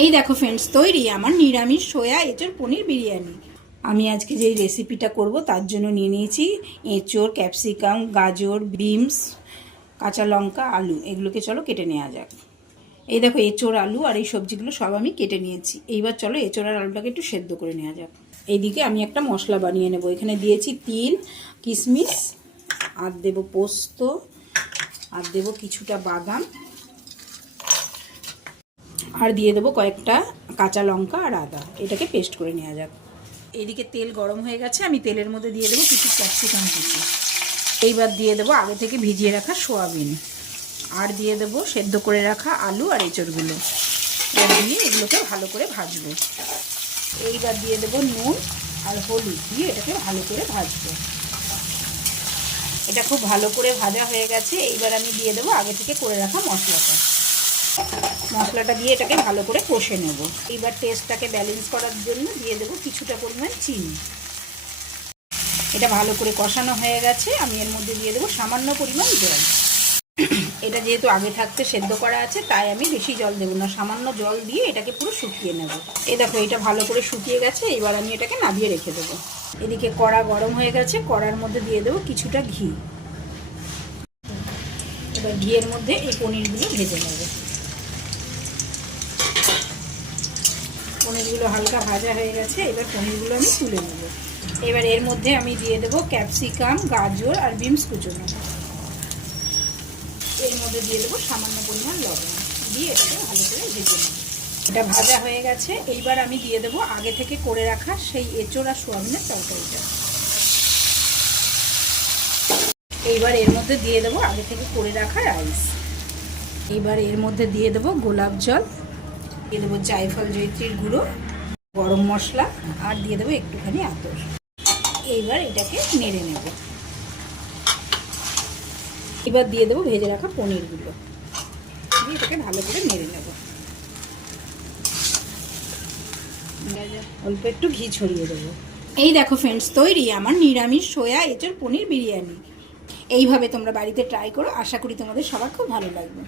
এই দেখো ফ্রেন্ডস, তৈরি আমার নিরামিষ সোয়া এঁচোড় পনির বিরিয়ানি। আমি আজকে যে রেসিপিটা করব তার জন্য নিয়ে নিয়েছি এঁচোড়, ক্যাপসিকাম, গাজর, বিনস, কাঁচা লঙ্কা, আলু। এগুলোকে চলো কেটে নেওয়া যাক। এই দেখো এঁচোড়, আলু আর এই সবজিগুলো সব আমি কেটে নিয়েছি। এইবার চলো এঁচোড় আর আলুটাকে একটু সেদ্ধ করে নেওয়া যাক। এইদিকে আমি একটা মশলা বানিয়ে নেব। এখানে দিয়েছি তিল, কিশমিশ, আর দেব পোস্ত, আর দেব কিছুটা বাদাম, আর দিয়ে দেবো কয়েকটা কাঁচা লঙ্কা আর আদা। এটাকে পেস্ট করে নেওয়া যাক। এইদিকে তেল গরম হয়ে গেছে, আমি তেলের মধ্যে দিয়ে দেবো কিছু ক্যাপসিকাম কুচি। এইবার দিয়ে দেবো আগে থেকে ভিজিয়ে রাখা সোয়াবিন, আর দিয়ে দেবো সেদ্ধ করে রাখা আলু আর এঁচড়গুলো। দিয়ে এগুলোকে ভালো করে ভাজবো। এইবার দিয়ে দেবো নুন আর হলুদ দিয়ে এটাকে ভালো করে ভাজবো। এটা খুব ভালো করে ভাজা হয়ে গেছে। এইবার আমি দিয়ে দেবো আগে থেকে করে রাখা মশলাটা দিয়ে এটাকে ভালো করে কষে নেব। এইবার টেস্টটাকে ব্যালেন্স করার জন্য দিয়ে দেবো কিছুটা পরিমাণ চিনি। এটা ভালো করে কষানো হয়ে গেছে। আমি এর মধ্যে দিয়ে দেবো সামান্য পরিমাণ জল। এটা যেহেতু আগে থাকতে সেদ্ধ করা আছে তাই আমি বেশি জল দেবো না, সামান্য জল দিয়ে এটাকে পুরো শুকিয়ে নেব। এই দেখো এটা ভালো করে শুকিয়ে গেছে। এবার আমি এটাকে নামিয়ে রেখে দেবো। এদিকে কড়া গরম হয়ে গেছে, কড়ার মধ্যে দিয়ে দেবো কিছুটা ঘি। এবার ঘিয়ের মধ্যে এই পনিরগুলো ভেজে নেব। পনিরগুলো হালকা ভাজা হয়ে গেছে। এবার পনিরগুলো আমি তুলে নেব। এবার এর মধ্যে আমি দিয়ে দেবো ক্যাপসিকাম, গাজর আর বিনস কুচোনো। এর মধ্যে দিয়ে দেবো সামান্য পরিমাণ লবণ, দিয়ে এটাকে ভালো করে ভেজে নেব। এটা ভাজা হয়ে গেছে। এইবার আমি দিয়ে দেবো আগে থেকে করে রাখা সেই এঁচোড় আর সোয়াবিনের তরকারিটা। এইবার এর মধ্যে দিয়ে দেবো আগে থেকে করে রাখা রাইস। এইবার এর মধ্যে দিয়ে দেবো গোলাপ জল, দিয়ে দেবো জায়ফল জয়িত্রীর গুঁড়ো, গরম মশলা, আর দিয়ে দেবো একটুখানি আতর। এইবার এটাকে নেড়ে নেব। এবার দিয়ে দেবো ভেজে রাখা পনিরগুলো, দিয়ে এটাকে ভালো করে নেড়ে নেব। অল্প একটু ঘি ছড়িয়ে দেবো। এই দেখো ফ্রেন্ডস, তৈরি আমার নিরামিষ সোয়া এঁচোড় পনির বিরিয়ানি। এইভাবে তোমরা বাড়িতে ট্রাই করো, আশা করি তোমাদের সবার খুব ভালো লাগবে।